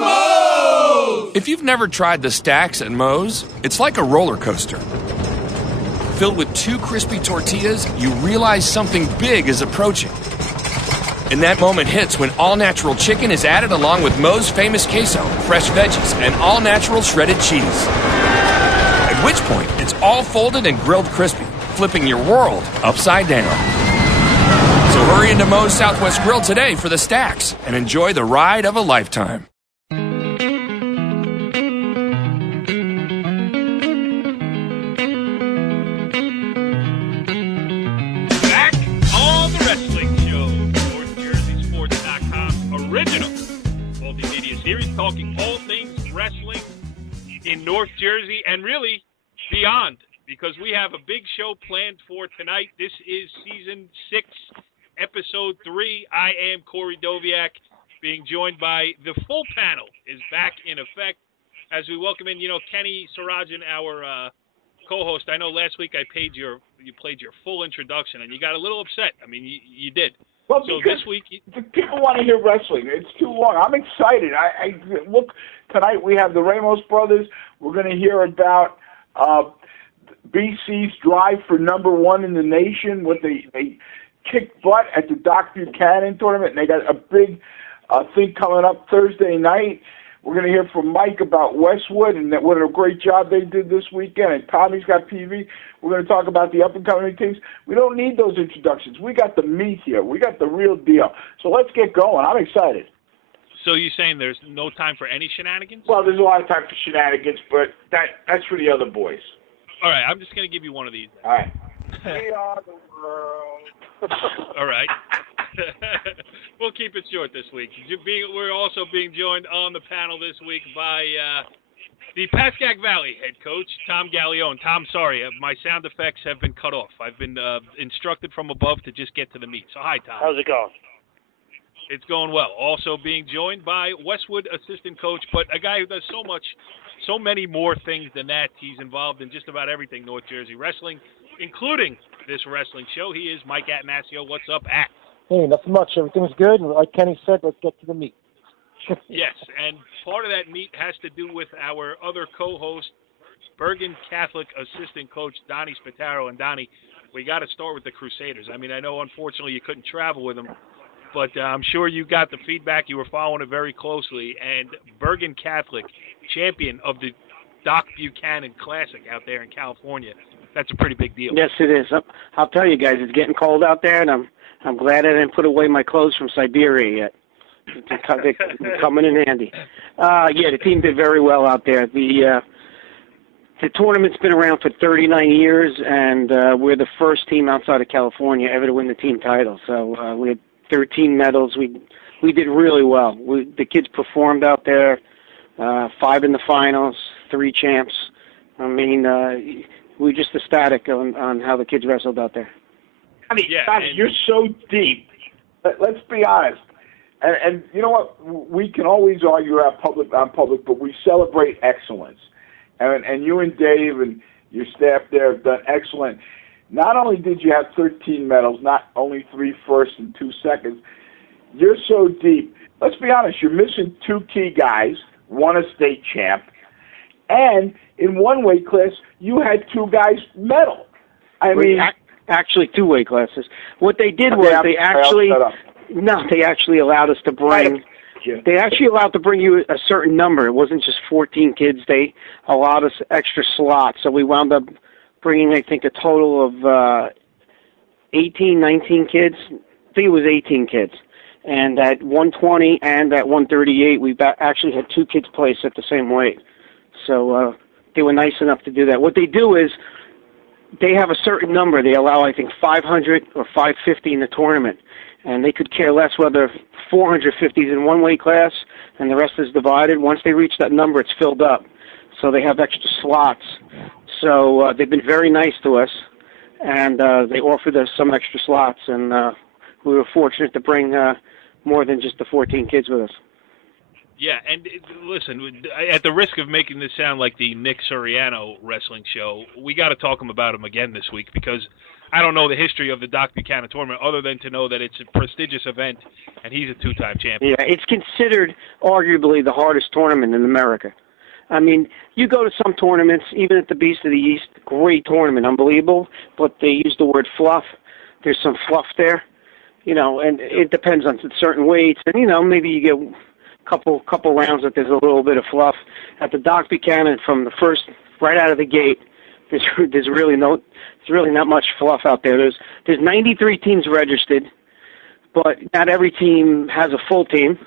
Moe's! If you've never tried the stacks at Moe's, it's like a roller coaster. Filled with 2 crispy tortillas, you realize something big is approaching. And that moment hits when all-natural chicken is added along with Moe's famous queso, fresh veggies, and all-natural shredded cheese. At which point, it's all folded and grilled crispy, flipping your world upside down. So hurry into Moe's Southwest Grill today for the stacks and enjoy the ride of a lifetime. Back on the Wrestling Show, NorthJerseySports.com original multimedia series talking all things wrestling in North Jersey and really beyond, because we have a big show planned for tonight. This is Season 6, Episode 3. I am Corey Doviak, being joined by the full panel is back in effect as we welcome in, Kenny Sarajan, our co-host. I know last week you played your full introduction, and you got a little upset. I mean, you did. Well, so because this week, people want to hear wrestling. It's too long. I'm excited. I look, tonight we have the Ramos brothers. We're going to hear about BC's drive for #1 in the nation. What they kicked butt at the Doc Buchannon Tournament, and they got a big thing coming up Thursday night. We're going to hear from Mike about Westwood and what a great job they did this weekend. And Tommy's got PV. We're going to talk about the up-and-coming teams. We don't need those introductions. We got the meat here. We got the real deal. So let's get going. I'm excited. So you're saying there's no time for any shenanigans? Well, there's a lot of time for shenanigans, but that's for the other boys. All right, I'm just going to give you one of these. All right. We are the world. All right. We'll keep it short this week. We're also being joined on the panel this week by the Pascack Valley head coach, Tom Gallione. Tom, sorry, my sound effects have been cut off. I've been instructed from above to just get to the meat. So hi, Tom. How's it going? It's going well. Also being joined by Westwood assistant coach, but a guy who does so many more things than that. He's involved in just about everything North Jersey wrestling, including this wrestling show. He is Mike Atanasio. What's up, At? Hey, nothing much. Everything's good. And like Kenny said, let's get to the meat. Yes, and part of that meat has to do with our other co-host, Bergen Catholic assistant coach, Donnie Spataro. And Donnie, we got to start with the Crusaders. I mean, I know unfortunately you couldn't travel with them, but I'm sure you got the feedback. You were following it very closely. And Bergen Catholic, champion of the Doc Buchannon Classic out there in California. That's a pretty big deal. Yes, it is. I'll tell you guys, it's getting cold out there, and I'm glad I didn't put away my clothes from Siberia yet. They're coming in handy. The team did very well out there. The tournament's been around for 39 years, and we're the first team outside of California ever to win the team title. So we had 13 medals. We did really well. The kids performed out there. 5 in the finals, 3 champs. I mean, we're just ecstatic on how the kids wrestled out there. I mean, you're so deep. Let's be honest. And you know what? We can always argue on public, but we celebrate excellence. And you and Dave and your staff there have done excellent. Not only did you have 13 medals, not only 3 firsts and 2 seconds, you're so deep. Let's be honest, you're missing 2 key guys, one a state champ, and in one weight class, you had 2 guys medal. I mean, actually 2 weight classes. What they did was they actually allowed us to bring. They actually allowed to bring you a certain number. It wasn't just 14 kids. They allowed us extra slots. So we wound up bringing, I think, a total of 18, 19 kids. I think it was 18 kids. And at 120 and at 138, we actually had 2 kids place at the same weight. So they were nice enough to do that. What they do is they have a certain number. They allow, I think, 500 or 550 in the tournament. And they could care less whether 450 is in one weight class and the rest is divided. Once they reach that number, it's filled up. So they have extra slots. So they've been very nice to us, and they offered us some extra slots. And we were fortunate to bring more than just the 14 kids with us. Yeah, and listen, at the risk of making this sound like the Nick Suriano wrestling show, we got to talk about him again this week because I don't know the history of the Doc Buchannon Tournament other than to know that it's a prestigious event and he's a two-time champion. Yeah, it's considered arguably the hardest tournament in America. I mean, you go to some tournaments, even at the Beast of the East, great tournament, unbelievable, but they use the word fluff. There's some fluff there, and it depends on certain weights, and, maybe you get couple rounds that there's a little bit of fluff. At the Doc Buchanan, from the first, right out of the gate, there's really not much fluff out there. There's 93 teams registered, but not every team has a full team,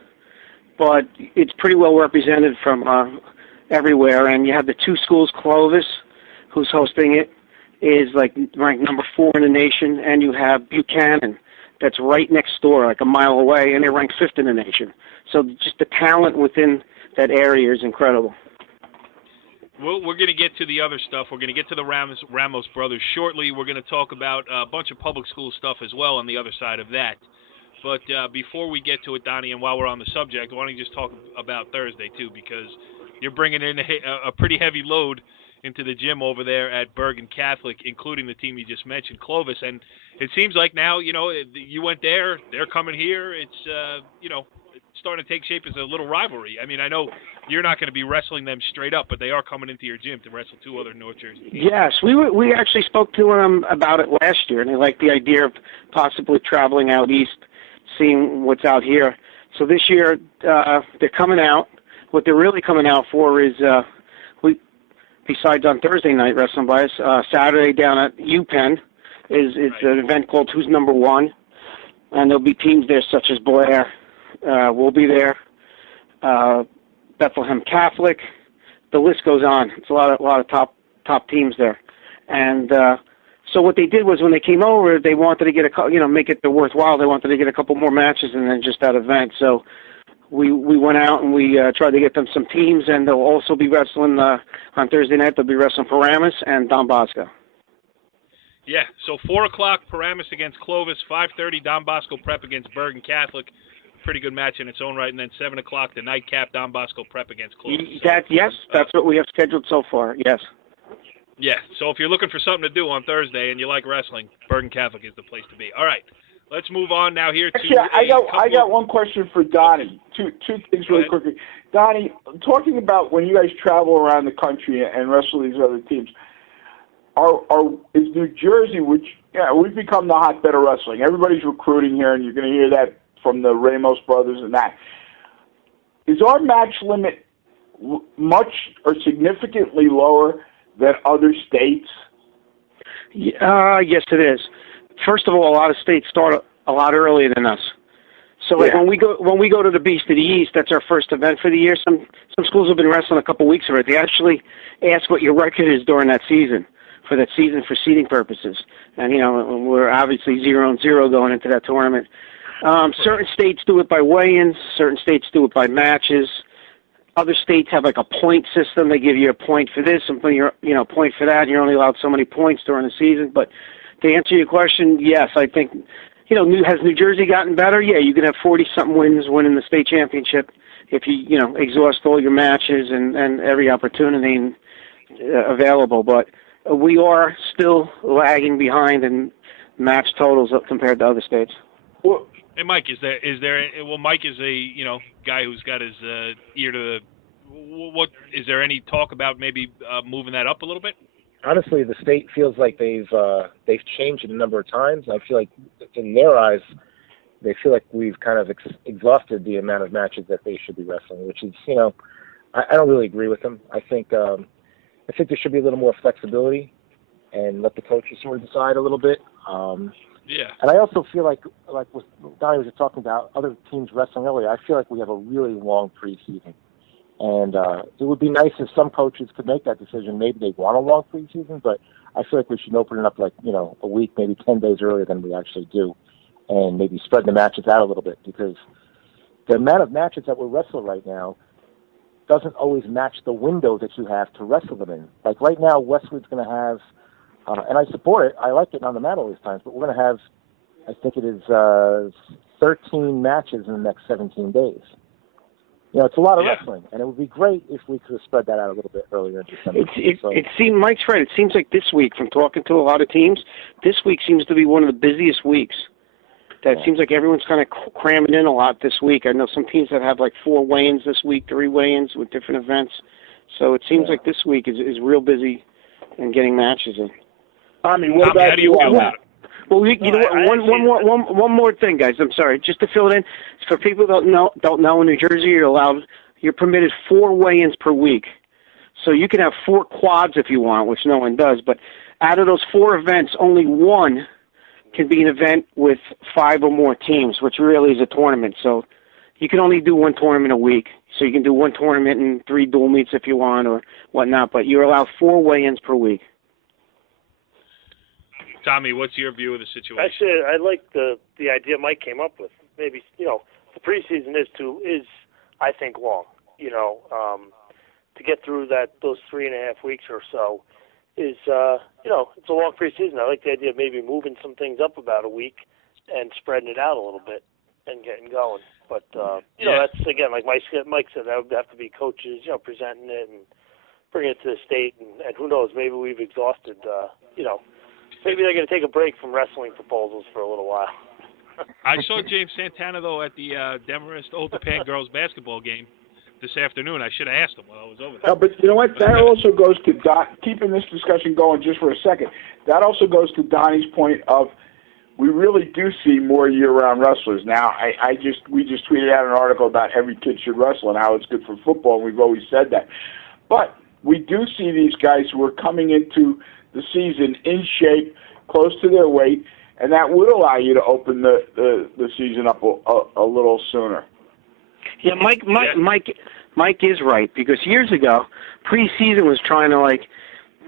but it's pretty well represented from everywhere. And you have the two schools. Clovis, who's hosting it, is ranked number 4 in the nation, and you have Buchanan, that's right next door, like a mile away, and they're ranked 5th in the nation. So just the talent within that area is incredible. Well, we're going to get to the other stuff. We're going to get to the Ramos brothers shortly. We're going to talk about a bunch of public school stuff as well on the other side of that. But before we get to it, Donnie, and while we're on the subject, why don't you just talk about Thursday, too, because you're bringing in a pretty heavy load into the gym over there at Bergen Catholic, including the team you just mentioned, Clovis. And it seems like now, you went there, they're coming here. It's, it's starting to take shape as a little rivalry. I mean, I know you're not going to be wrestling them straight up, but they are coming into your gym to wrestle 2 other North Jersey teams. Yes, we actually spoke to them about it last year, and they liked the idea of possibly traveling out east, seeing what's out here. So this year, they're coming out. What they're really coming out for is besides on Thursday night wrestling by us, Saturday down at UPenn is an event called Who's Number One, and there'll be teams there such as Blair. We'll be there. Bethlehem Catholic. The list goes on. It's a lot of top teams there, and so what they did was when they came over, they wanted to get make it worthwhile. They wanted to get a couple more matches and then just that event. So we went out and we tried to get them some teams, and they'll also be wrestling on Thursday night. They'll be wrestling for Ramos and Don Bosco. Yeah, so 4 o'clock Paramus against Clovis, 5:30 Don Bosco Prep against Bergen Catholic. Pretty good match in its own right, and then 7 o'clock the nightcap Don Bosco Prep against Clovis. That's what we have scheduled so far. Yes. Yeah, so if you're looking for something to do on Thursday and you like wrestling, Bergen Catholic is the place to be. All right, let's move on now here to. Actually, I got one question for Donnie. Two things really quickly. Donnie, talking about when you guys travel around the country and wrestle these other teams, is New Jersey, which we've become the hotbed of wrestling. Everybody's recruiting here, and you're going to hear that from the Ramos brothers and that. Is our match limit much or significantly lower than other states? Yes, it is. First of all, a lot of states start a lot earlier than us. So when we go to the Beast of the East, that's our first event for the year. Some schools have been wrestling a couple weeks already. They actually ask what your record is during that season for seeding purposes. And we're obviously 0-0 going into that tournament. Certain states do it by weigh-ins. Certain states do it by matches. Other states have like a point system. They give you a point for this and point for that. And you're only allowed so many points during the season. But to answer your question, yes, I think, has New Jersey gotten better? Yeah, you can have 40-something wins winning the state championship if you exhaust all your matches and every opportunity available. But we are still lagging behind in match totals compared to other states. Well, hey, Mike, Mike is a guy who's got his ear to the. What is there any talk about maybe moving that up a little bit? Honestly, the state feels like they've changed it a number of times. I feel like in their eyes, they feel like we've kind of exhausted the amount of matches that they should be wrestling, which is I don't really agree with them. I think there should be a little more flexibility and let the coaches sort of decide a little bit. Yeah. And I also feel like what Donnie was just talking about, other teams wrestling earlier, I feel like we have a really long preseason. And it would be nice if some coaches could make that decision. Maybe they want a long preseason, but I feel like we should open it up a week, maybe 10 days earlier than we actually do, and maybe spread the matches out a little bit, because the amount of matches that we're wrestling right now doesn't always match the window that you have to wrestle them in. Like right now, Westwood's going to have, and I support it, I like getting on the mat all these times, but we're going to have, I think it is 13 matches in the next 17 days. it's a lot of wrestling, and it would be great if we could have spread that out a little bit earlier in December. It seems, Mike's right. It seems like this week, from talking to a lot of teams, this week seems to be one of the busiest weeks. That seems like everyone's kind of cramming in a lot this week. I know some teams that have like 4 weigh-ins this week, 3 weigh-ins with different events. So it seems like this week is real busy in getting matches in. Tommy, what about you on that? Well, you know what? One more thing, guys. I'm sorry, just to fill it in. For people that don't know, in New Jersey, you're permitted 4 weigh-ins per week. So you can have 4 quads if you want, which no one does. But out of those 4 events, only one can be an event with 5 or more teams, which really is a tournament. So you can only do 1 tournament a week. So you can do 1 tournament and 3 dual meets if you want or whatnot. But you're allowed 4 weigh-ins per week. Tommy, what's your view of the situation? Actually, I like the idea Mike came up with. Maybe, the preseason is I think, long. To get through those 3.5 weeks or so is, it's a long preseason. I like the idea of maybe moving some things up about a week and spreading it out a little bit and getting going. But, that's, again, like Mike said, that would have to be coaches, presenting it and bringing it to the state. And who knows, maybe we've exhausted, maybe they're going to take a break from wrestling proposals for a little while. I saw James Santana, though, at the Demarest Old Japan girls basketball game this afternoon. I should have asked him while I was over there. No, but you know what? That also goes to keeping this discussion going just for a second. That also goes to Donnie's point of we really do see more year-round wrestlers. Now, we just tweeted out an article about every kid should wrestle and how it's good for football, and we've always said that. But we do see these guys who are coming into the season in shape, close to their weight, and that would allow you to open the season up a little sooner. Yeah, Mike is right, because years ago, preseason was trying to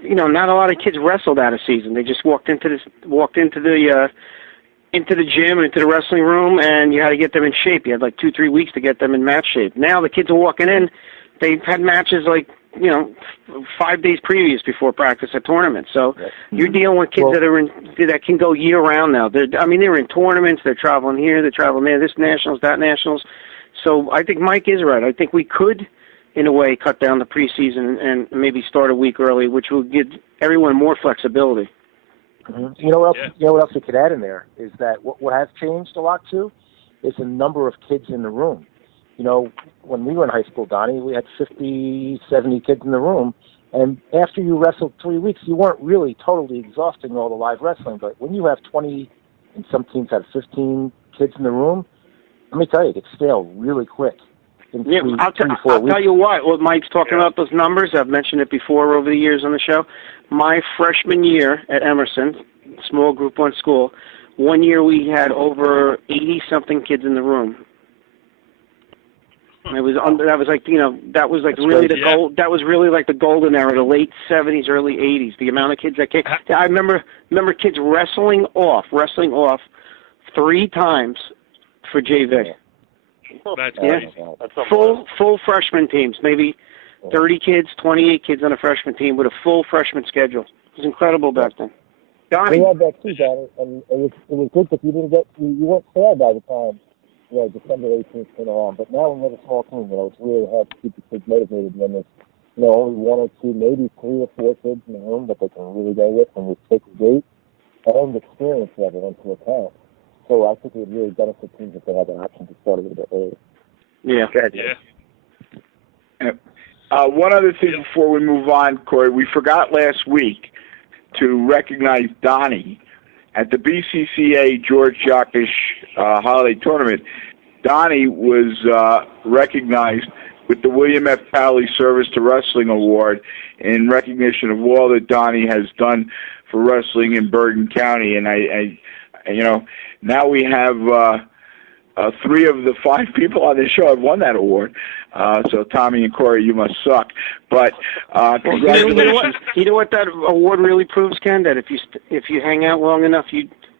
not a lot of kids wrestled out of season. They just walked into the gym, into the wrestling room, and you had to get them in shape. You had 2-3 weeks to get them in match shape. Now the kids are walking in, they've had matches 5 days previous before practice at tournaments. So you're dealing with kids that can go year round now. They're in tournaments, they're traveling here, they're traveling there, this nationals, that nationals. So I think Mike is right. I think we could, in a way, cut down the preseason and maybe start a week early, which will give everyone more flexibility. Mm-hmm. You know what else we could add in there is that what has changed a lot too is the number of kids in the room. When we were in high school, Donnie, we had 50, 70 kids in the room, and after you wrestled 3 weeks, you weren't really totally exhausting all the live wrestling. But when you have 20, and some teams have 15 kids in the room, let me tell you, it gets stale really quick. I'll tell you what Mike's talking about those numbers. I've mentioned it before over the years on the show. My freshman year at Emerson, small group 1 school, one year we had over 80-something kids in the room. It was that was really the gold. That was really the golden era, the late 70s, early 80s. The amount of kids that came. I remember kids wrestling off 3 times for JV. That's full freshman teams, maybe 30 kids, 28 kids on a freshman team with a full freshman schedule. It was incredible back then. Donnie, we had that too, Donnie, and it was good because you weren't sad by the time. December 18th came around. But now when we have a small team, it's really hard to keep the kids motivated when there's, only 1 or 2, maybe 3 or 4 kids in the room that they can really go with, and we take the date and the experience level into account. So I think it would really benefit teams if they had an option to start a little bit earlier. Yeah. One other thing before we move on, Corey, we forgot last week to recognize Donnie. At the BCCA George Jockish Holiday Tournament, Donnie was recognized with the William F. Pally Service to Wrestling Award in recognition of all that Donnie has done for wrestling in Bergen County. And I now we have 3 of the 5 people on this show have won that award. So Tommy and Corey, you must suck. But congratulations. You know what that award really proves, Ken? That if you hang out long enough,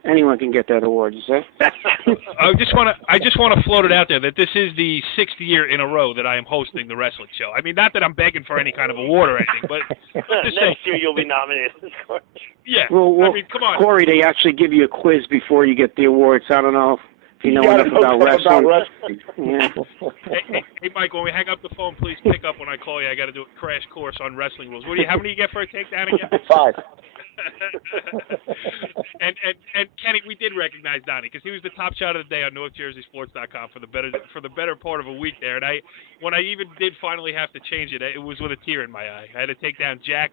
anyone can get that award. You say? I just want to float it out there that this is the 6th year in a row that I am hosting the wrestling show. I mean, not that I'm begging for any kind of award or anything, but next year you'll be nominated. Yeah. Well, I mean, come on, Corey. They actually give you a quiz before you get the awards. I don't know if you know enough about wrestling. Yeah. Hey, Mike, when we hang up the phone, please pick up when I call you. I got to do a crash course on wrestling rules. How many do you get for a takedown again? 5. and Kenny, we did recognize Donnie because he was the top shot of the day on NorthJerseySports.com for the better part of a week there. And when I even did finally have to change it, it was with a tear in my eye. I had to take down Jack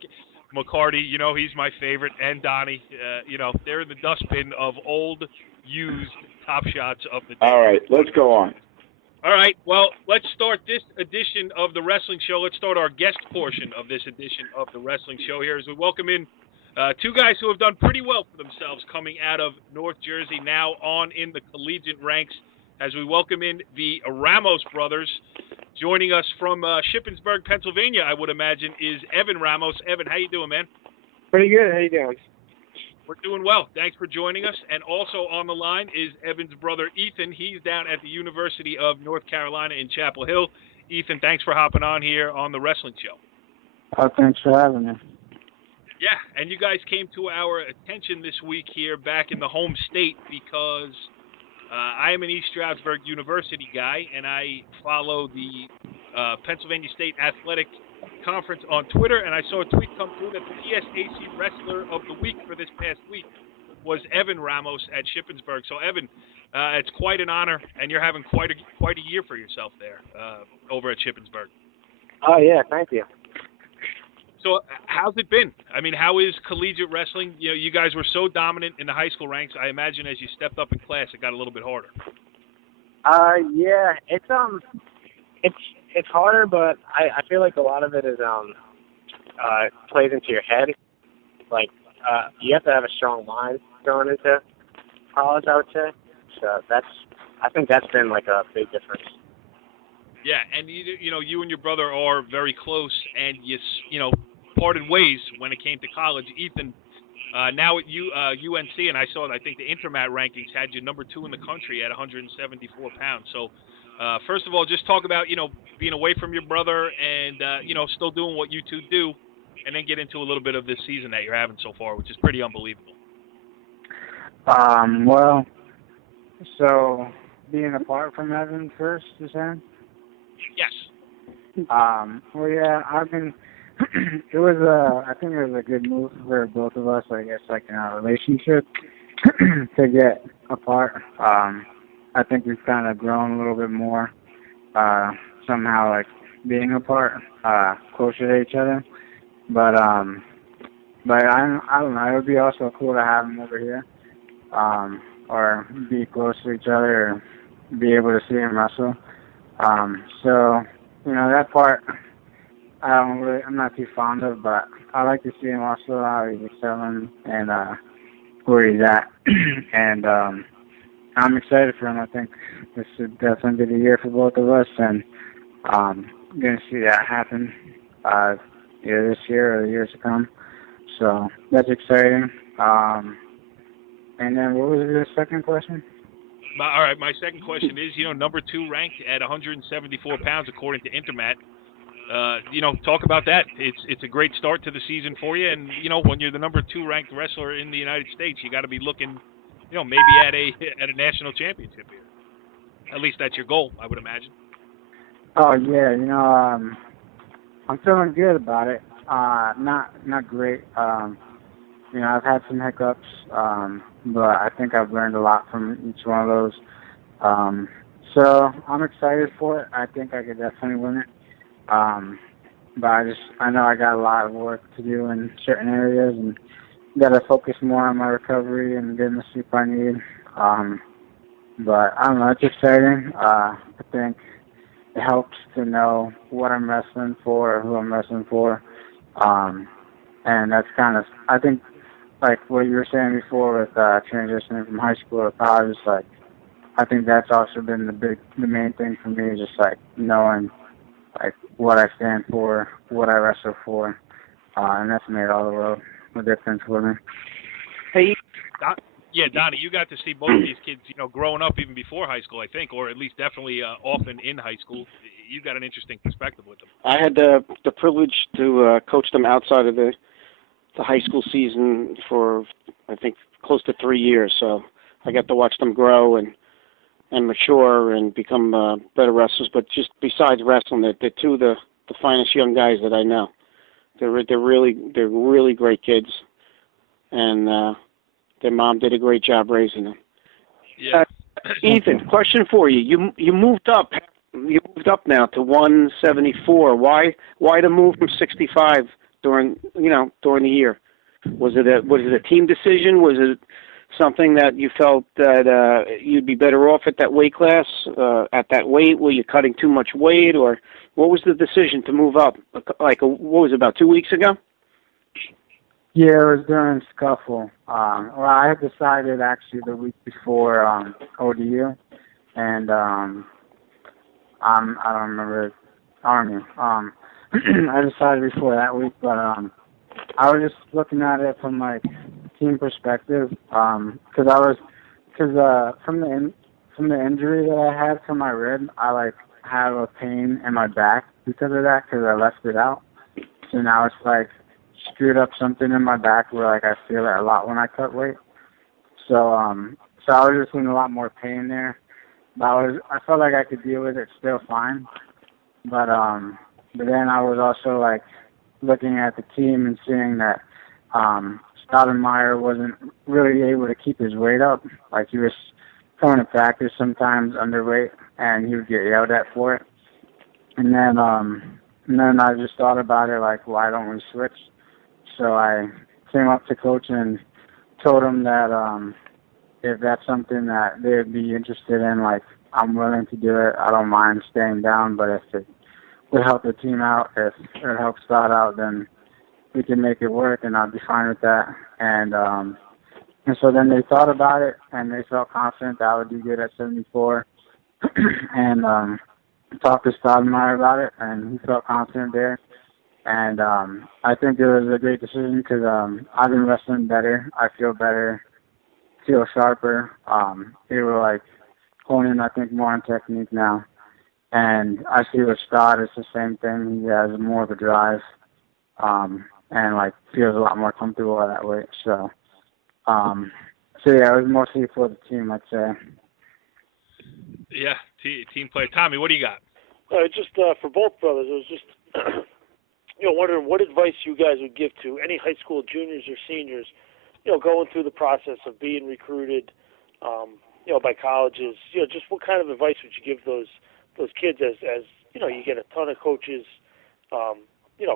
McCarty. You know, he's my favorite, and Donnie. You know, they're in the dustbin of old, used top shots of the day. All right, let's go on. All right, well, let's start this edition of the Wrestling Show. Let's start our guest portion of this edition of the Wrestling Show here as we welcome in two guys who have done pretty well for themselves coming out of North Jersey, now on in the collegiate ranks, as we welcome in the Ramos brothers. Joining us from Shippensburg, Pennsylvania, I would imagine, is Evan Ramos. Evan, how you doing, man? Pretty good. How you doing? We're doing well. Thanks for joining us. And also on the line is Evan's brother, Ethan. He's down at the University of North Carolina in Chapel Hill. Ethan, thanks for hopping on here on the Wrestling Show. Thanks for having me. Yeah, and you guys came to our attention this week here back in the home state because I am an East Stroudsburg University guy, and I follow the Pennsylvania State Athletic Conference on Twitter, and I saw a tweet come through that the PSAC Wrestler of the Week for this past week was Evan Ramos at Shippensburg. So, Evan, it's quite an honor, and you're having quite a year for yourself there over at Shippensburg. Oh, yeah, thank you. So how's it been? I mean, how is collegiate wrestling? You know, you guys were so dominant in the high school ranks. I imagine as you stepped up in class, it got a little bit harder. Yeah, it's harder, but I feel like a lot of it is plays into your head. Like you have to have a strong mind going into college, I would say. So I think that's been like a big difference. Yeah, and you know, you and your brother are very close, and you know, parted ways when it came to college. Ethan, now at UNC, and I saw, I think the Intermat rankings had you number 2 in the country at 174 pounds. So, first of all, just talk about, you know, being away from your brother and, you know, still doing what you two do, and then get into a little bit of this season that you're having so far, which is pretty unbelievable. Well, so being apart from Evan first, you saying? Yes. Well, yeah, I've been. It was I think it was a good move for both of us. I guess, like in our relationship, to get apart. I think we've kind of grown a little bit more. Somehow, like being apart, closer to each other. But I don't know. It would be also cool to have him over here, or be close to each other, or be able to see him wrestle. So, you know, that part I'm not too fond of, but I like to see him also how he's excelling and where he's at. And I'm excited for him. I think this should definitely be the year for both of us, and I'm going to see that happen either this year or the years to come. So that's exciting. And then what was the second question? All right, my second question is, you know, number 2 ranked at 174 pounds according to Intermat. You know, talk about that. It's a great start to the season for you, and you know, when you're the number 2 ranked wrestler in the United States, you got to be looking, you know, maybe at a national championship here. At least that's your goal, I would imagine. Oh yeah, you know, I'm feeling good about it. Not great. You know, I've had some hiccups, but I think I've learned a lot from each one of those. So I'm excited for it. I think I could definitely win it. But I know I got a lot of work to do in certain areas, and got to focus more on my recovery and getting the sleep I need. But I don't know, it's exciting. I think it helps to know what I'm wrestling for, or who I'm wrestling for. And that's kind of, I think, like what you were saying before with transitioning from high school to college, like I think that's also been the main thing for me, just like knowing like what I stand for, what I wrestle for, and that's made all the world a difference for me. Hey, yeah, Donnie, you got to see both of these kids, you know, growing up even before high school, I think, or at least definitely often in high school. You got an interesting perspective with them. I had the privilege to coach them outside of the high school season for, I think, close to 3 years. So I got to watch them grow and and mature and become better wrestlers. But just besides wrestling, they're two of the finest young guys that I know. They're really great kids, and their mom did a great job raising them. Yeah. Ethan, question for you. You moved up. You moved up now to 174. Why the move from 65 during the year? Was it a team decision? Was it something that you felt that you'd be better off at that weight class, at that weight? Were you cutting too much weight, or what was the decision to move up? Like, what was it, about 2 weeks ago? Yeah, it was during scuffle. Well, I had decided actually the week before ODU, and I don't remember Army. I decided before that week, but I was just looking at it from like team perspective, because from the injury that I had from my rib, I like have a pain in my back because of that, because I left it out. So now it's like screwed up something in my back where like I feel it a lot when I cut weight. So I was just in a lot more pain there. But I felt like I could deal with it still fine. But then I was also like looking at the team and seeing that Stoudemire wasn't really able to keep his weight up. Like, he was coming to practice sometimes underweight, and he would get yelled at for it. And then I just thought about it, like, why don't we switch? So I came up to coach and told him that if that's something that they'd be interested in, like, I'm willing to do it. I don't mind staying down, but if it would help the team out, if it helps Stott out, then we can make it work, and I'll be fine with that. And so then they thought about it, and they felt confident that I would do good at 74. And talked to Stoudemire about it, and he felt confident there. And I think it was a great decision because I've been wrestling better. I feel better, feel sharper. They were like honing, I think, more on technique now. And I see with Stott, it's the same thing. He has more of a drive, and like feels a lot more comfortable at that weight. So yeah, it was mostly for the team, I'd say. Yeah, team player. Tommy, what do you got? Just for both brothers, it was just wondering what advice you guys would give to any high school juniors or seniors, going through the process of being recruited, by colleges. Just what kind of advice would you give those kids as you get a ton of coaches,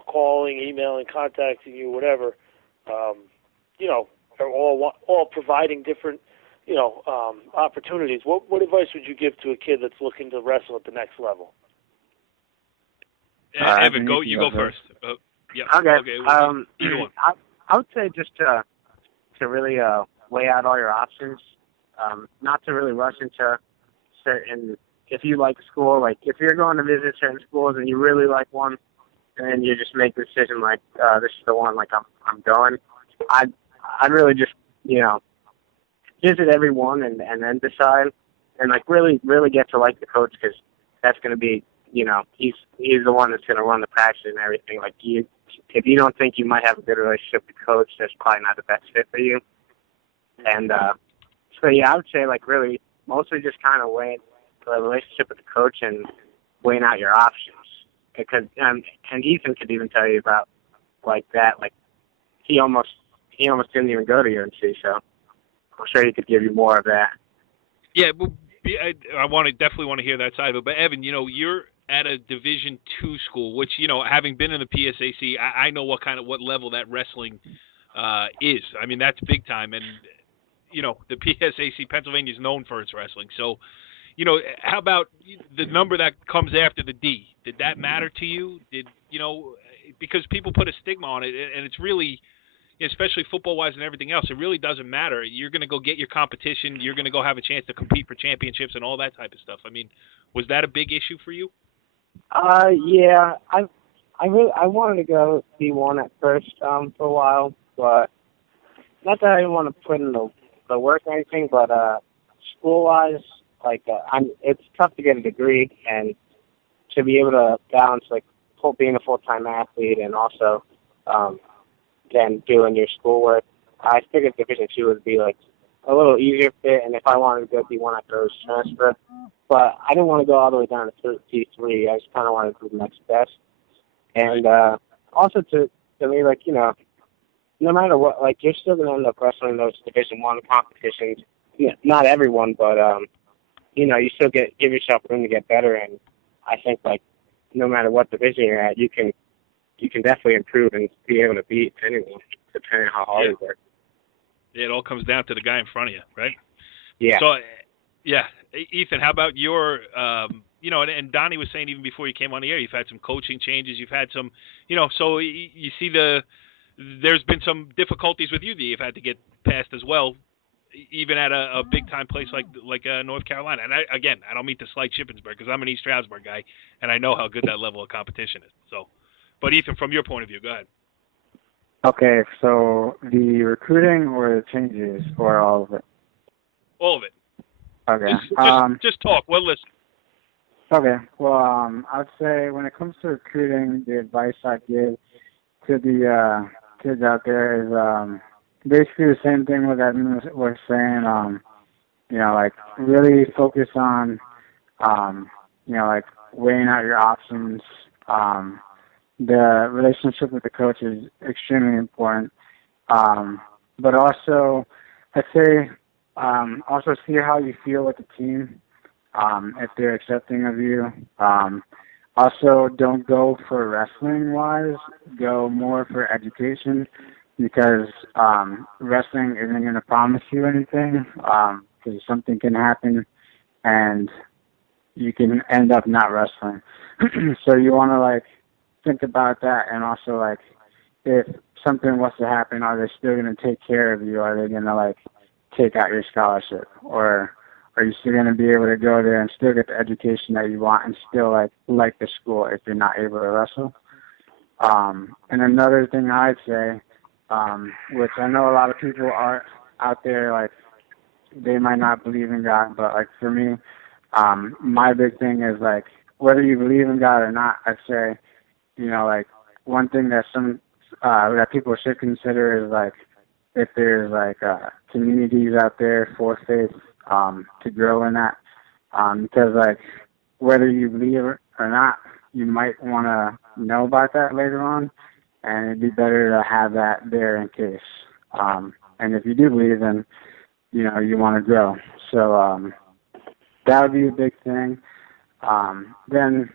calling, emailing, contacting you, whatever, are all providing different, opportunities. What advice would you give to a kid that's looking to wrestle at the next level? Evan, you go first. Yeah. Okay. Either one. I would say just to really weigh out all your options, not to really rush into certain. If you like school, like if you're going to visit certain schools and you really like one, and you just make the decision like this is the one, like I'm going. I'd really just visit every one and then decide, and like really get to like the coach, because that's going to be he's the one that's going to run the practice and everything. Like if you don't think you might have a good relationship with the coach, that's probably not the best fit for you. And so yeah, I would say like really mostly just kind of weighing the relationship with the coach and weighing out your options. Because and Ethan could even tell you about like that. Like he almost didn't even go to UNC, so I'm sure he could give you more of that. Yeah, well, I definitely want to hear that side of it. But Evan, you're at a Division II school, which having been in the PSAC, I know what level that wrestling is. I mean, that's big time, and the PSAC, Pennsylvania, is known for its wrestling. So, how about the number that comes after the D? Did that matter to you? Because people put a stigma on it, and it's really, especially football-wise and everything else, it really doesn't matter. You're going to go get your competition. You're going to go have a chance to compete for championships and all that type of stuff. I mean, was that a big issue for you? Yeah, I wanted to go D1 at first for a while, but not that I didn't want to put in the work or anything, but school-wise, like it's tough to get a degree, and to be able to balance like being a full-time athlete and also then doing your schoolwork, I figured Division II would be like a little easier fit, and if I wanted to go D1, I could always transfer. But I didn't want to go all the way down to D3. I just kind of wanted to do the next best. And also to me, like, you know, no matter what, like, you're still going to end up wrestling those Division I competitions. Yeah, not everyone, but, you know, you still give yourself room to get better. And I think, like, no matter what division you're at, you can definitely improve and be able to beat anyone, depending on how hard you work. Yeah, it all comes down to the guy in front of you, right? Yeah. So, yeah. Ethan, how about your, you know, and Donnie was saying even before you came on the air, you've had some coaching changes. You've had some, you know, so you see there's been some difficulties with you that you've had to get past as well, even at a big-time place like North Carolina. And I don't mean to slight Shippensburg because I'm an East Stroudsburg guy, and I know how good that level of competition is. So, but Ethan, from your point of view, go ahead. Okay, so the recruiting or the changes or all of it? All of it. Okay. Just talk. Well, listen. Okay. Well, I'd say when it comes to recruiting, the advice I give to the kids out there is basically the same thing what Edmund was saying. You know, like really focus on, you know, like weighing out your options. The relationship with the coach is extremely important. But also, I'd say also see how you feel with the team, if they're accepting of you. Also, don't go for wrestling-wise. Go more for education because wrestling isn't going to promise you anything because something can happen and you can end up not wrestling. So you want to, like, think about that, and also, like, if something was to happen, are they still going to take care of you? Are they going to, like, take out your scholarship? Or are you still going to be able to go there and still get the education that you want and still, like the school if you're not able to wrestle? And another thing I'd say, which I know a lot of people are out there, like, they might not believe in God, but, like, for me, my big thing is, like, whether you believe in God or not, I'd say, you know, like, one thing that that people should consider is, like, if there's, like, communities out there for faith to grow in that. Because, like, whether you believe it or not, you might want to know about that later on, and it'd be better to have that there in case. And if you do believe, then, you know, you want to grow. So that would be a big thing. Then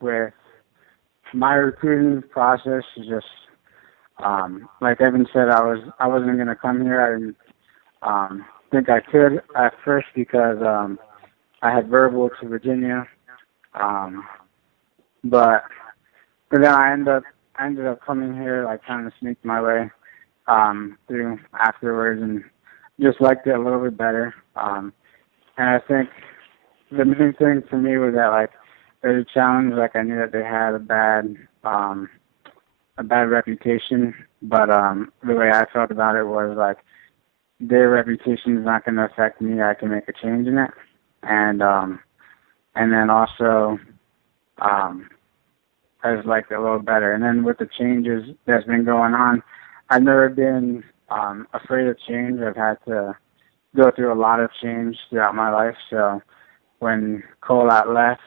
with my recruiting process is just like Evan said, I wasn't going to come here. I didn't think I could at first because I had verbal to Virginia, but then I ended up coming here, like, kind of sneaked my way through afterwards and just liked it a little bit better. And I think the main thing for me was that, like, there's a challenge. Like, I knew that they had a bad reputation, but the way I felt about it was, like, their reputation is not going to affect me. I can make a change in it, and then also I just liked it a little better. And then with the changes that's been going on, I've never been afraid of change. I've had to go through a lot of change throughout my life. So when Colat left,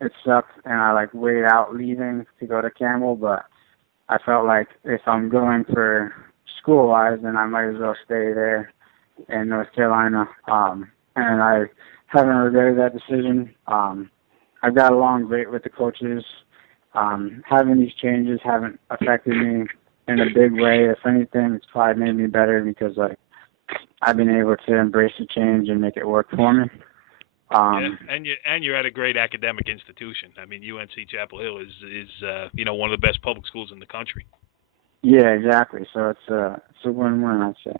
it sucked, and I, like, weighed out leaving to go to Campbell, but I felt like if I'm going for school-wise, then I might as well stay there in North Carolina. And I haven't regretted that decision. I've got along great with the coaches. Having these changes haven't affected me in a big way. If anything, it's probably made me better because, like, I've been able to embrace the change and make it work for me. Yeah, and you're at a great academic institution. I mean, UNC Chapel Hill is you know, one of the best public schools in the country. Yeah, exactly. So it's a win-win, I'd say.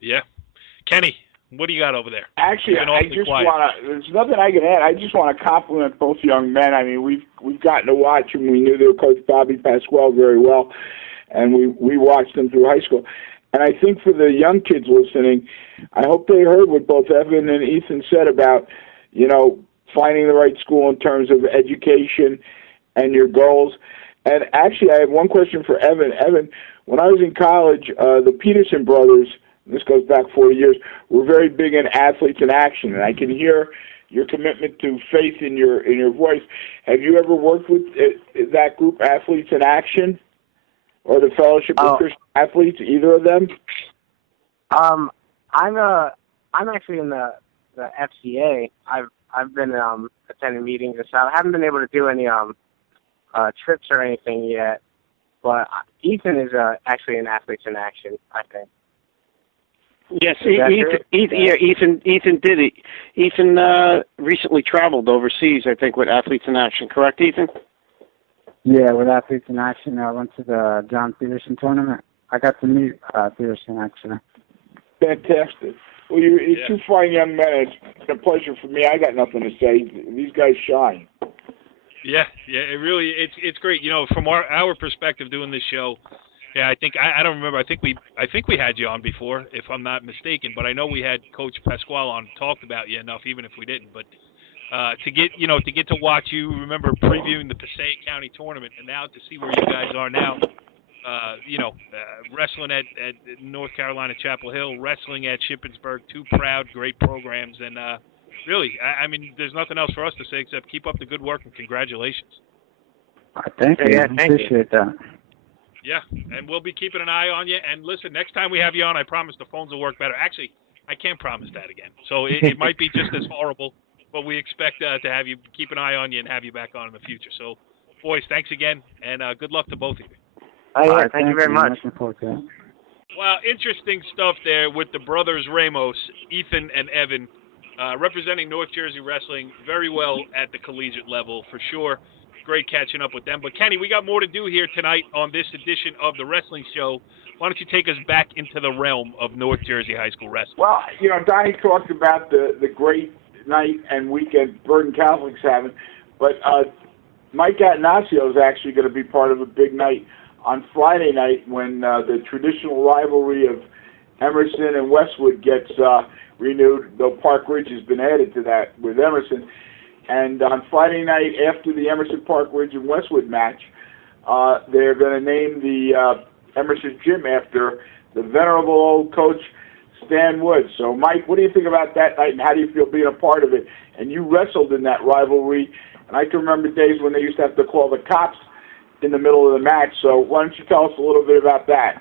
Yeah, Kenny, what do you got over there? Actually, I just want to. There's nothing I can add. I just want to compliment both young men. I mean, we've gotten to watch them. We knew their coach Bobby Pasquale very well, and we watched them through high school. And I think for the young kids listening, I hope they heard what both Evan and Ethan said about, you know, finding the right school in terms of education and your goals. And actually, I have one question for Evan. Evan, when I was in college, the Peterson brothers, this goes back 40 years, were very big in athletes in action, and I can hear your commitment to faith in your voice. Have you ever worked with that group, Athletes in Action, or the Fellowship of Christian Athletes, either of them? I'm actually in the FCA. I've been attending meetings and stuff. I haven't been able to do any trips or anything yet, but Ethan is actually in Athletes in Action, I think. Yes, Ethan did it. Ethan recently traveled overseas, I think, with Athletes in Action. Correct, Ethan? Yeah, with Athletes in Action, I went to the John Peterson Tournament. I got to meet Peterson, actually. Fantastic. Well, you're two fine young men. It's a pleasure for me. I got nothing to say. These guys shine. Yeah, it really, it's great. You know, from our perspective doing this show, yeah, I think I don't remember. I think we had you on before, if I'm not mistaken. But I know we had Coach Pasquale on, talked about you enough, even if we didn't. But to get to watch you, remember previewing the PSAC County Tournament, and now to see where you guys are now. Wrestling at North Carolina Chapel Hill, wrestling at Shippensburg, two proud, great programs, and really, I mean, there's nothing else for us to say except keep up the good work and congratulations. Thank you. Yeah, thank Appreciate that. Yeah, and we'll be keeping an eye on you. And listen, next time we have you on, I promise the phones will work better. Actually, I can't promise that again. So it might be just as horrible, but we expect to have you, keep an eye on you and have you back on in the future. So, boys, thanks again, and good luck to both of you. Right, thank you very much. Looking forward to it. Well, interesting stuff there with the brothers Ramos, Ethan and Evan, representing North Jersey Wrestling very well at the collegiate level, for sure. Great catching up with them. But, Kenny, we got more to do here tonight on this edition of the Wrestling Show. Why don't you take us back into the realm of North Jersey High School wrestling? Well, Donnie talked about the great night and weekend Bergen Catholic's having, but Mike Atanasio is actually going to be part of a big night on Friday night when the traditional rivalry of Emerson and Westwood gets renewed, though Park Ridge has been added to that with Emerson. And on Friday night, after the Emerson, Park Ridge, and Westwood match, they're going to name the Emerson gym after the venerable old coach, Stan Woods. So, Mike, what do you think about that night, and how do you feel being a part of it? And you wrestled in that rivalry, and I can remember days when they used to have to call the cops in the middle of the match. So why don't you tell us a little bit about that?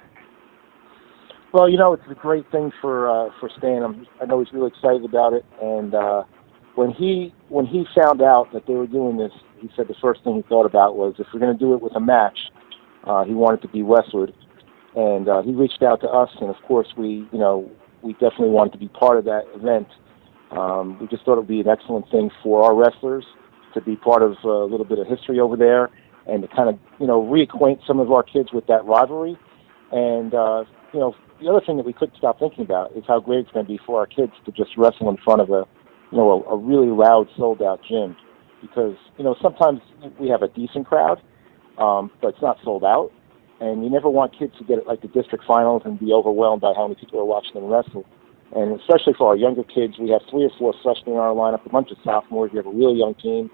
Well, it's a great thing for Stan. I know he's really excited about it. And when he found out that they were doing this, he said the first thing he thought about was, if we're going to do it with a match, he wanted to be Westwood. And he reached out to us, and of course we definitely wanted to be part of that event. We just thought it would be an excellent thing for our wrestlers to be part of a little bit of history over there, and to kind of, reacquaint some of our kids with that rivalry. And, the other thing that we couldn't stop thinking about is how great it's going to be for our kids to just wrestle in front of a really loud, sold-out gym. Because, sometimes we have a decent crowd, but it's not sold out. And you never want kids to get it like the district finals and be overwhelmed by how many people are watching them wrestle. And especially for our younger kids, we have 3 or 4 freshmen in our lineup, a bunch of sophomores. We have a really young team.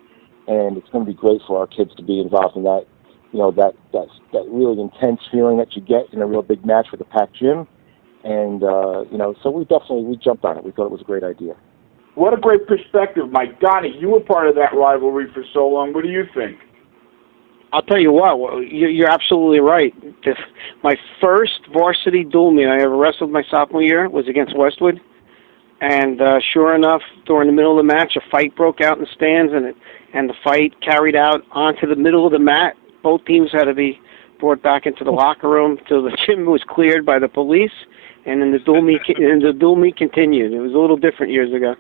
And it's going to be great for our kids to be involved in that, that really intense feeling that you get in a real big match with a packed gym. And, so we jumped on it. We thought it was a great idea. What a great perspective, Mike. Donnie, you were part of that rivalry for so long. What do you think? I'll tell you what, you're absolutely right. My first varsity dual meet I ever wrestled my sophomore year was against Westwood. And sure enough, during the middle of the match, a fight broke out in the stands, and the fight carried out onto the middle of the mat. Both teams had to be brought back into the locker room till the gym was cleared by the police, and then the dual meet continued. It was a little different years ago,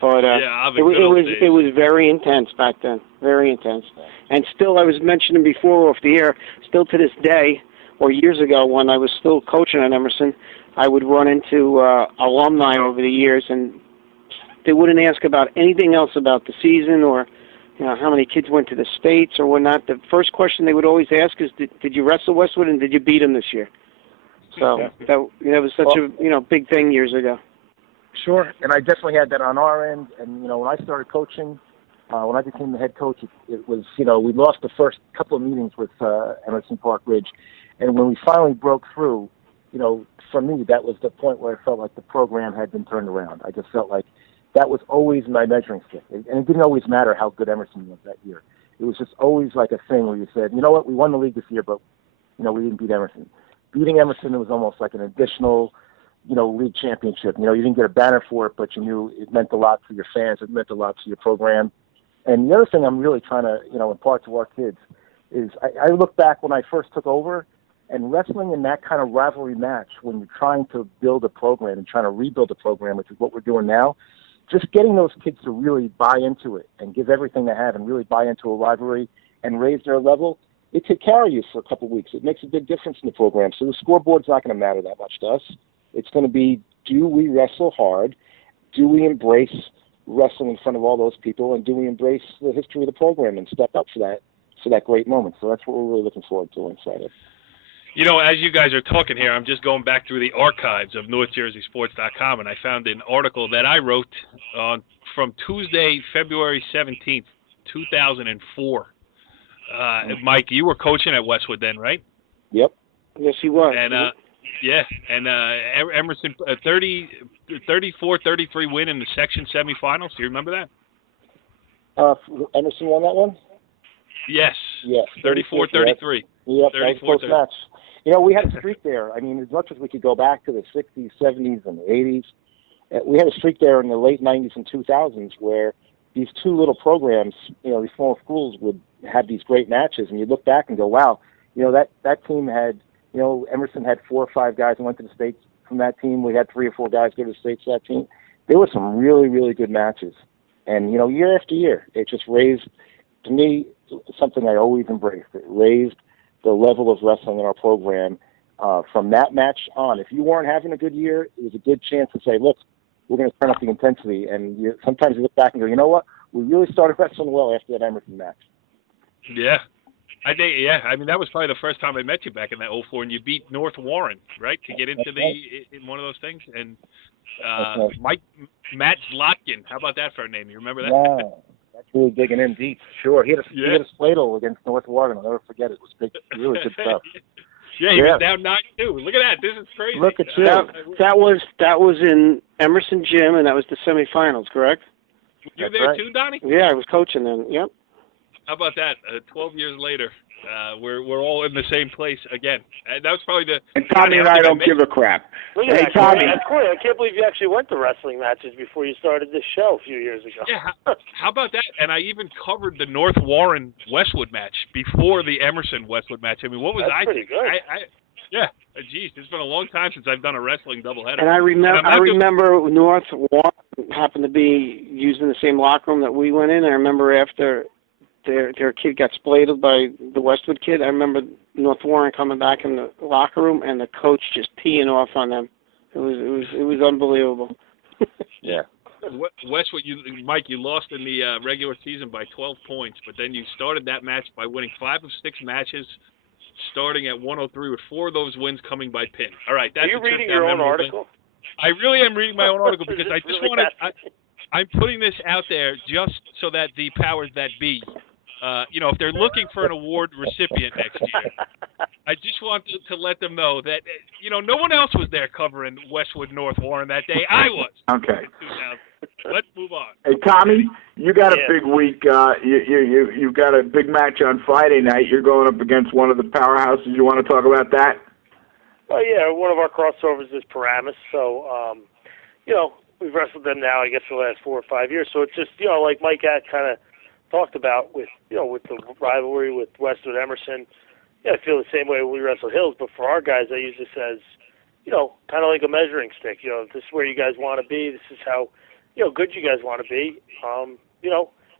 but it was very intense back then, very intense. And still, I was mentioning before off the air, still to this day, or years ago when I was still coaching at Emerson, I would run into alumni over the years, and they wouldn't ask about anything else about the season or how many kids went to the States or whatnot. The first question they would always ask is, did you wrestle Westwood, and did you beat them this year? So that was such a big thing years ago. Sure, and I definitely had that on our end. And when I started coaching, when I became the head coach, it was we lost the first couple of meetings with Emerson Park Ridge, And when we finally broke through, for me, that was the point where I felt like the program had been turned around. I just felt like that was always my measuring stick. And it didn't always matter how good Emerson was that year. It was just always like a thing where you said, you know what, we won the league this year, but, we didn't beat Emerson. Beating Emerson, it was almost like an additional, league championship. You didn't get a banner for it, but you knew it meant a lot to your fans. It meant a lot to your program. And the other thing I'm really trying to, impart to our kids is I look back when I first took over, and wrestling in that kind of rivalry match, when you're trying to build a program and trying to rebuild a program, which is what we're doing now, just getting those kids to really buy into it and give everything they have and really buy into a rivalry and raise their level, it could carry you for a couple of weeks. It makes a big difference in the program. So the scoreboard's not going to matter that much to us. It's going to be, do we wrestle hard? Do we embrace wrestling in front of all those people? And do we embrace the history of the program and step up for that great moment? So that's what we're really looking forward to on Friday. As you guys are talking here, I'm just going back through the archives of NorthJerseySports.com, and I found an article that I wrote from Tuesday, February 17th, 2004. Mike, you were coaching at Westwood then, right? Yep. Yes, he was. And Emerson 34-33 win in the section semifinals. Do you remember that? Emerson won that one? Yes. Yes. 34-33. Yep, that was a close match. We had a streak there. I mean, as much as we could go back to the 60s, 70s, and the 80s, we had a streak there in the late 90s and 2000s where these two little programs, these small schools would have these great matches, and you look back and go, wow, that team had, Emerson had 4 or 5 guys who went to the States from that team. We had 3 or 4 guys go to the States for that team. There were some really, really good matches. And, year after year, it just raised, to me, something I always embraced. It raised the level of wrestling in our program from that match on. If you weren't having a good year, it was a good chance to say, look, we're going to turn up the intensity. And sometimes you look back and go, you know what? We really started wrestling well after that Emerson match. Yeah. I mean, that was probably the first time I met you back in that 04, and you beat North Warren, right, to get into in one of those things. And Matt Zlotkin, how about that for a name? You remember that? Yeah. That's really digging in deep. Sure. He had a spladle against North Warren. I'll never forget it. It was big, really good stuff. He was down 9-2. Look at that. This is crazy. Look at you. That was in Emerson Gym, and that was the semifinals, correct? You there too, Donnie? Yeah, I was coaching then. Yep. How about that? 12 years later, we're all in the same place again. And that was probably the. And Tommy and I don't give a crap. Look at that, Tommy. That's cool. I can't believe you actually went to wrestling matches before you started this show a few years ago. Yeah. How about that? And I even covered the North Warren Westwood match before the Emerson Westwood match. I mean, what was That's pretty good. Yeah. Geez, it's been a long time since I've done a wrestling doubleheader. And I remember North Warren happened to be using the same locker room that we went in. I remember after their kid got spladed by the Westwood kid, I remember North Warren coming back in the locker room and the coach just teeing off on them. It was unbelievable. Yeah. Westwood, Mike, you lost in the regular season by 12 points, but then you started that match by winning 5 of 6 matches, starting at 103 with 4 of those wins coming by pin. All right, that's Are you reading your own article? I really am reading my own article because I just wanted. I'm putting this out there just so that the powers that be, if they're looking for an award recipient next year, I just want to let them know that no one else was there covering Westwood North Warren that day. I was. Okay. Let's move on. Hey, Tommy, you got a big week. You've got a big match on Friday night. You're going up against one of the powerhouses. You want to talk about that? Well, yeah, one of our crossovers is Ramos. So, we've wrestled them now, I guess, for the last 4 or 5 years. So it's just, like Mike had kind of talked about with the rivalry with Westwood Emerson. Yeah, I feel the same way when we wrestle Hills. But for our guys, I use this as, kind of like a measuring stick. This is where you guys want to be. This is how, good you guys want to be.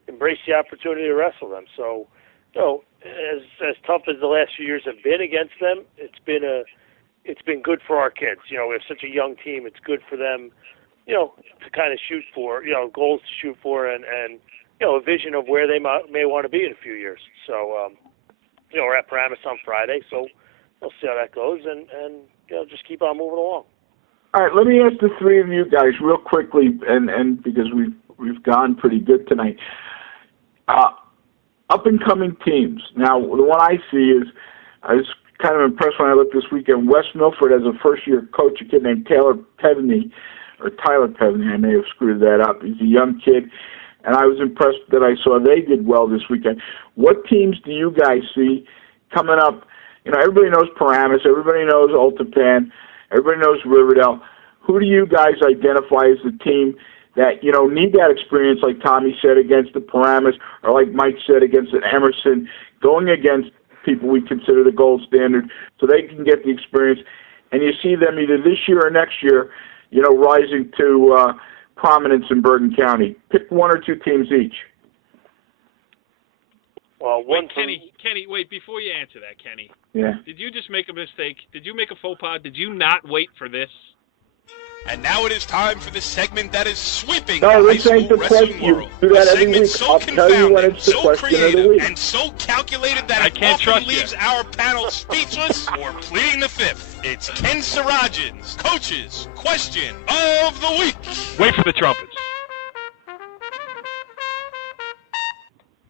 Embrace the opportunity to wrestle them. So, as tough as the last few years have been against them, it's been good for our kids. We have such a young team. It's good for them, to kind of shoot for, goals to shoot for and a vision of where they may want to be in a few years. So, we're at Paramus on Friday, so we'll see how that goes and just keep on moving along. All right, let me ask the 3 of you guys real quickly, and because we've gone pretty good tonight. Up and coming teams. Now, the one I see is kind of impressed when I looked this weekend. West Milford has a first-year coach, a kid named Tyler Pevney. I may have screwed that up. He's a young kid, and I was impressed that I saw they did well this weekend. What teams do you guys see coming up? You know, everybody knows Paramus, everybody knows Ultapan, everybody knows Riverdale. Who do you guys identify as the team that, you know, need that experience, like Tommy said, against the Paramus, or like Mike said, against an Emerson, going against people we consider the gold standard, so they can get the experience, and you see them either this year or next year, you know, rising to prominence in Bergen County. Pick one or two teams each. Well, Kenny, wait, before you answer that, Kenny. Yeah. Did you just make a mistake? Did you make a faux pas? Did you not wait for this? And now it is time for the segment that is sweeping the high school wrestling world. You do that a every segment week. so I'll tell you when it's the so question creative, of the week. and so calculated that it often leaves our panel speechless or pleading the fifth. It's Ken Sarajan's Coach's Question of the Week. Wait for the trumpets.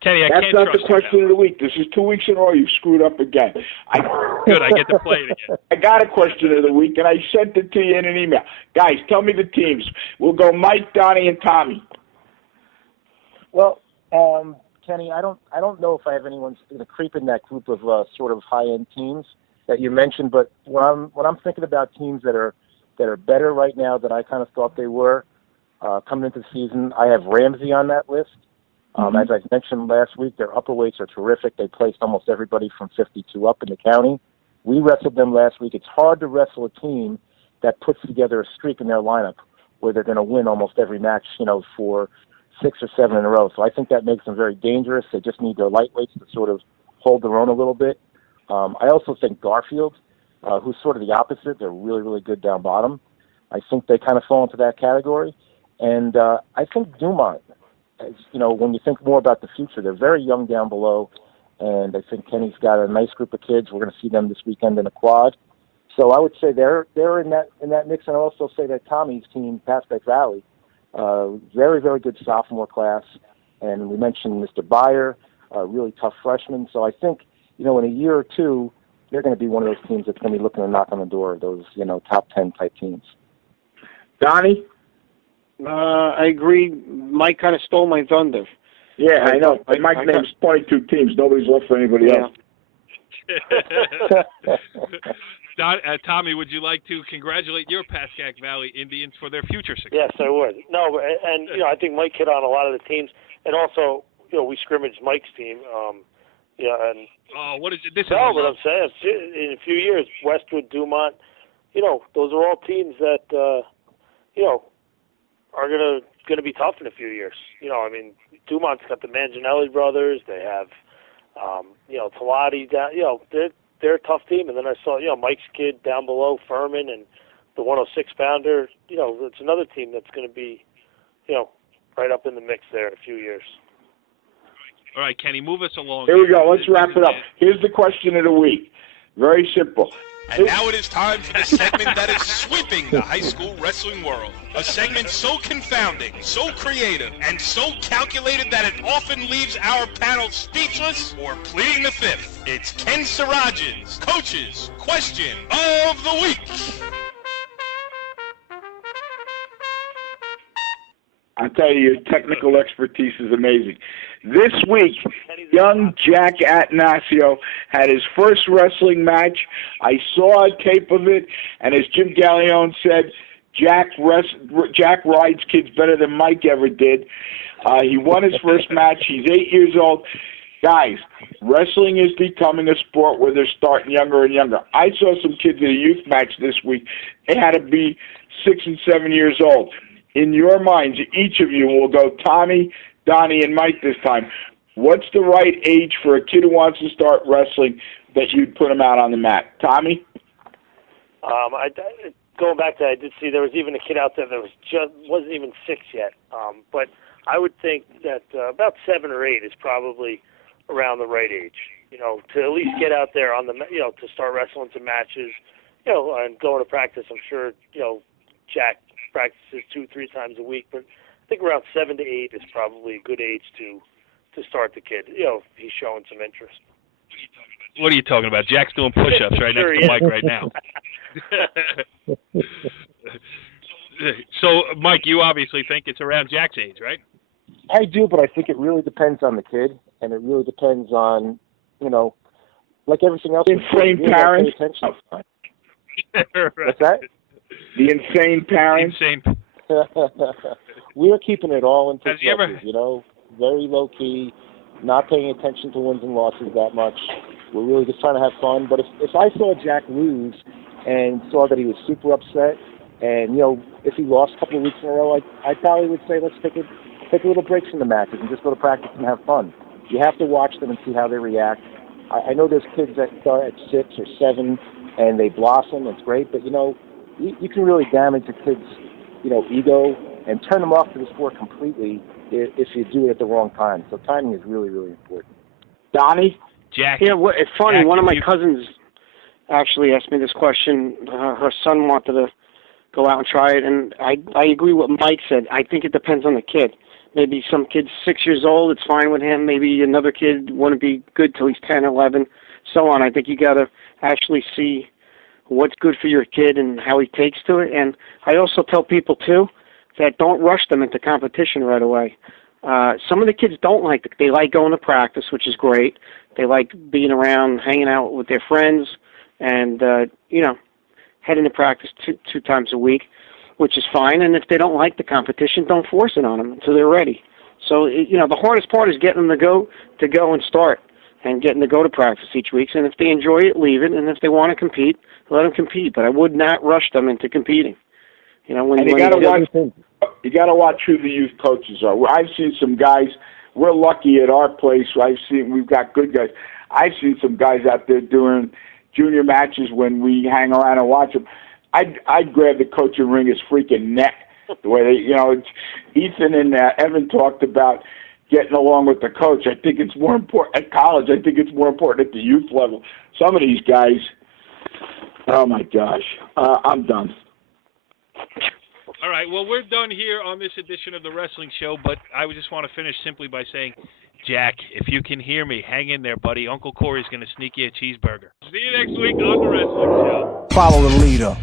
Kenny, I That's can't not trust the question of the week. This is 2 weeks in a row you screwed up again. Good, I get to play it again. I got a question of the week, and I sent it to you in an email. Guys, tell me the teams. We'll go Mike, Donnie, and Tommy. Well, Kenny, I don't know if I have anyone going to creep in that group of sort of high-end teams that you mentioned, but when I'm thinking about teams that are better right now than I kind of thought they were coming into the season, I have Ramsey on that list. As I mentioned last week, their upper weights are terrific. They placed almost everybody from 52 up in the county. We wrestled them last week. It's hard to wrestle a team that puts together a streak in their lineup where they're going to win almost every match, you know, for 6 or 7 in a row. So I think that makes them very dangerous. They just need their lightweights to sort of hold their own a little bit. I also think Garfield, who's sort of the opposite, they're really, really good down bottom. I think they kind of fall into that category. And I think Dumont, you know, when you think more about the future, they're very young down below, and I think Kenny's got a nice group of kids. We're going to see them this weekend in a quad. So I would say they're in that mix, and I also say that Tommy's team, PSAC Valley, very, very good sophomore class, and we mentioned Mr. Byer, really tough freshman. So I think, you know, in a year or two, they're going to be one of those teams that's going to be looking to knock on the door of those, you know, top 10 type teams. Donnie? I agree. Mike kind of stole my thunder. Yeah, I know. Mike names 22 teams. Nobody's left for anybody else. Tommy, would you like to congratulate your PSAC Valley Indians for their future success? Yes, I would. No, and you know, I think Mike hit on a lot of the teams, and also, you know, we scrimmaged Mike's team. And what is it? This no, but I'm saying in a few years, Westwood, Dumont, you know, those are all teams that you know, are gonna be tough in a few years. You know, I mean, Dumont's got the Manginelli brothers. They have, you know, Talati down. You know, they're a tough team. And then I saw, you know, Mike's kid down below, Furman, and the 106-pounder. You know, it's another team that's going to be, you know, right up in the mix there in a few years. All right, Kenny, move us along. Here we go. Let's wrap it up. Here's the question of the week. Very simple. And now it is time for the segment that is sweeping the high school wrestling world. A segment so confounding, so creative, and so calculated that it often leaves our panel speechless or pleading the fifth. It's Ken Sarajan's Coach's Question of the Week. I tell you, your technical expertise is amazing. This week, young Jack Atanasio had his first wrestling match. I saw a tape of it, and as Jim Gallione said, Jack rides kids better than Mike ever did. He won his first match. He's 8 years old. Guys, wrestling is becoming a sport where they're starting younger and younger. I saw some kids at a youth match this week. They had to be 6 and 7 years old. In your minds, each of you will go Tommy, Donnie, and Mike this time. What's the right age for a kid who wants to start wrestling that you'd put him out on the mat? Tommy? Going back to that, I did see there was even a kid out there that wasn't even 6 yet. But I would think that about 7 or 8 is probably around the right age. You know, to at least get out there on the, you know, to start wrestling some matches, you know, and going to practice. I'm sure, you know, Jack practices 2-3 times a week, but I think around 7 to 8 is probably a good age to start the kid. You know, if he's showing some interest. What are you talking about? Jack's doing push-ups right next to Mike right now. So, Mike, you obviously think it's around Jack's age, right? I do, but I think it really depends on the kid, and it really depends on, like everything else. Insane parents. What's that? The insane parents. Insane. We're keeping it all in Has perspective, very low key, not paying attention to wins and losses that much. We're really just trying to have fun. But if I saw Jack lose and saw that he was super upset, and if he lost a couple of weeks in a row, I probably would say let's take a little breaks from the matches and just go to practice and have fun. You have to watch them and see how they react. I know there's kids that start at 6 or 7 and they blossom. It's great, but you can really damage a kid's ego and turn them off to the sport completely if you do it at the wrong time. So timing is really, really important. Donnie? Jack. Yeah, it's funny. Jack, one of my cousins actually asked me this question. Her son wanted to go out and try it, and I agree with what Mike said. I think it depends on the kid. Maybe some kid's 6 years old, it's fine with him. Maybe another kid wouldn't be good till he's 10, 11, so on. I think you got to actually see what's good for your kid and how he takes to it. And I also tell people, too, that don't rush them into competition right away. Some of the kids don't like it. They like going to practice, which is great. They like being around, hanging out with their friends, and, heading to practice two times a week, which is fine. And if they don't like the competition, don't force it on them until they're ready. So, the hardest part is getting them to go and start and getting to go to practice each week. And if they enjoy it, leave it. And if they want to compete, let them compete. But I would not rush them into competing. You got to watch who the youth coaches are. I've seen some guys. We're lucky at our place. We've got good guys. I've seen some guys out there doing junior matches when we hang around and watch them. I'd grab the coach and wring his freaking neck. The way Ethan and Evan talked about getting along with the coach. I think it's more important at college. I think it's more important at the youth level. Some of these guys, oh my gosh, I'm done. All right, well, we're done here on this edition of the Wrestling Show, but I just want to finish simply by saying, Jack, if you can hear me, hang in there, buddy. Uncle Corey's going to sneak you a cheeseburger. See you next week on the Wrestling Show. Follow the leader.